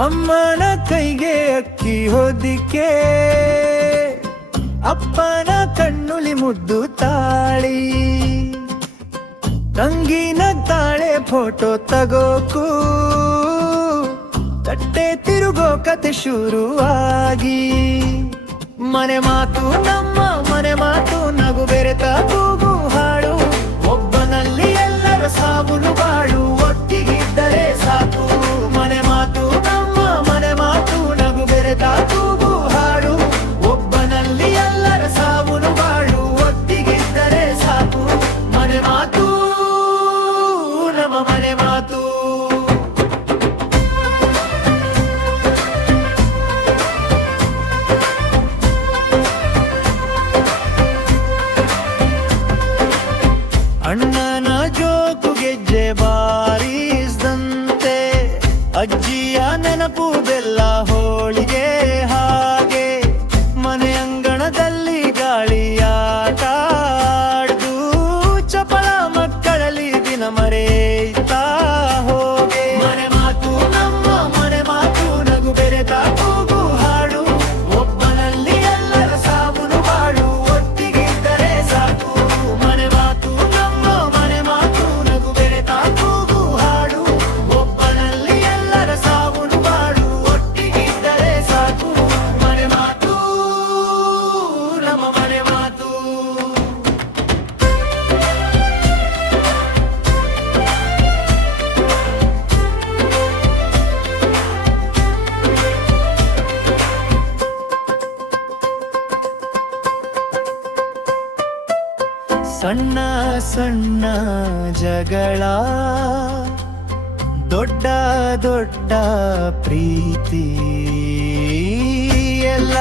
ಅಮ್ಮನ ಕೈಗೆ ಅಕ್ಕಿ ಹೊದಿಕೆ, ಅಪ್ಪನ ಕಣ್ಣುಲಿ ಮುದ್ದು ತಾಳಿ, ತಂಗಿನ ತಾಳೆ ಫೋಟೋ ತಗೋಕು ತಟ್ಟೆ ತಿರುಗೋ ಕತೆ ಶುರುವಾಗಿ. ಮನೆ ಮಾತು ನಮ್ಮ ಮನೆ ಮಾತು, ನಗು ಬೆರೆತ ಕೂಗು ಹಾಡು, ಒಬ್ಬನಲ್ಲಿ ಎಲ್ಲರ ಸಾವುನು ಬಾಳು, ಒಟ್ಟಿಗಿದ್ದರೆ ಸಾಕು. ಮನೆ ಮಾತು ನಮ್ಮ ಮನೆ ಮಾತು, ನಗು ಬೆರೆತ ಕೂಗು ಹಾಡು, ಒಬ್ಬನಲ್ಲಿ ಎಲ್ಲರ ಸಾವುನು ಬಾಳು, ಒಟ್ಟಿಗಿದ್ದರೆ ಸಾಕು. ಮನೆ ಮಾತು ನಮ್ಮ ಮನೆ ಮಾತು. ಅಣ್ಣನ ಜೋಕು ಗೆಜ್ಜೆ ಬಾರಿಸಿದಂತೆ, ಅಜ್ಜಿಯ ನೆನಪು ಬೆಲ್ಲ ಹೋಳಿಗೆ ಹಾಗೆ, ಮನೆ ಅಂಗಣದಲ್ಲಿ ಗಾಳಿಯಾಟ ಆಡ್ದು, ಚಪಲ ಮಕ್ಕಳಲ್ಲಿ ದಿನ ಮರೆಯುತ್ತಾ ಹೋಗೆ. ಮನೆ ಮಾತು ನಮ್ಮ ಮನೆ ಮಾತು, ನಗು ಬೆರೆತ ಕೂಗು ಹಾಡು, ಒಬ್ಬನಲ್ಲಿ ಎಲ್ಲರ ಸಾವುನು ಬಾಳು, ಒಟ್ಟಿಗಿದ್ದರೆ ಸಾಕು. ಮನೆ ಮಾತು ನಮ್ಮ ಮನೆ ಮಾತು, ನಗು ಬೆರೆತ ಕೂಗು ಹಾಡು, ಒಬ್ಬನಲ್ಲಿ ಎಲ್ಲರ ಸಾವುನು ಬಾಳು, ಒಟ್ಟಿಗಿದ್ದರೆ ಸಾಕು. ಮನೆ ಮಾತು ನಮ್ಮ ಮನೆ ಮಾತು. ಸಣ್ಣ ಸಣ್ಣ ಜಗಳ, ದೊಡ್ಡ ದೊಡ್ಡ ಪ್ರೀತಿ, ಎಲ್ಲ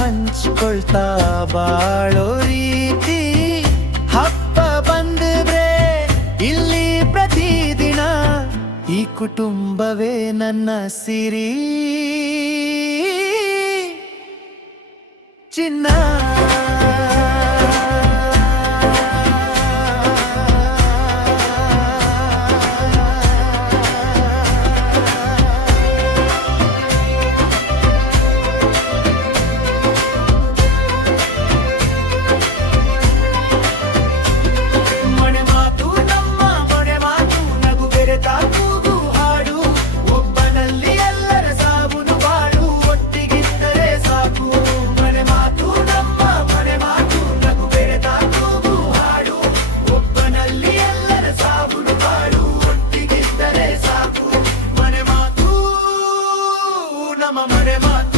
ಹಂಚ್ಕೊಳ್ತಾ ಬಾಳೋ ರೀತಿ. ಹಬ್ಬ ಬಂದ್ರೆ ಇಲ್ಲಿ ಪ್ರತಿದಿನ, ಈ ಕುಟುಂಬವೇ ನನ್ನ ಸಿರಿ ಚಿನ್ನ. ಮನೆ ಮಾತು ನಮ್ಮ ಮನೆ ಮಾತು, ನಗು ಬೆರೆತ ಕೂಗು ಹಾಡು, ಒಬ್ಬನಲ್ಲಿ ಎಲ್ಲರ ಸಾವುನು ಬಾಳು, ಒಟ್ಟಿಗಿದ್ದರೆ ಸಾಕು. ಮನೆ ಮಾತು ನಮ್ಮ ಮನೆ ಮಾತು, ನಗು ಬೆರೆತ ಕೂಗು ಹಾಡು, ಒಬ್ಬನಲ್ಲಿ ಎಲ್ಲರ ಸಾವುನು ಬಾಳು, ಒಟ್ಟಿಗಿದ್ದರೆ ಸಾಕು. ಮನೆ ಮಾತು ನಮ್ಮ ಮನೆ ಮಾತು.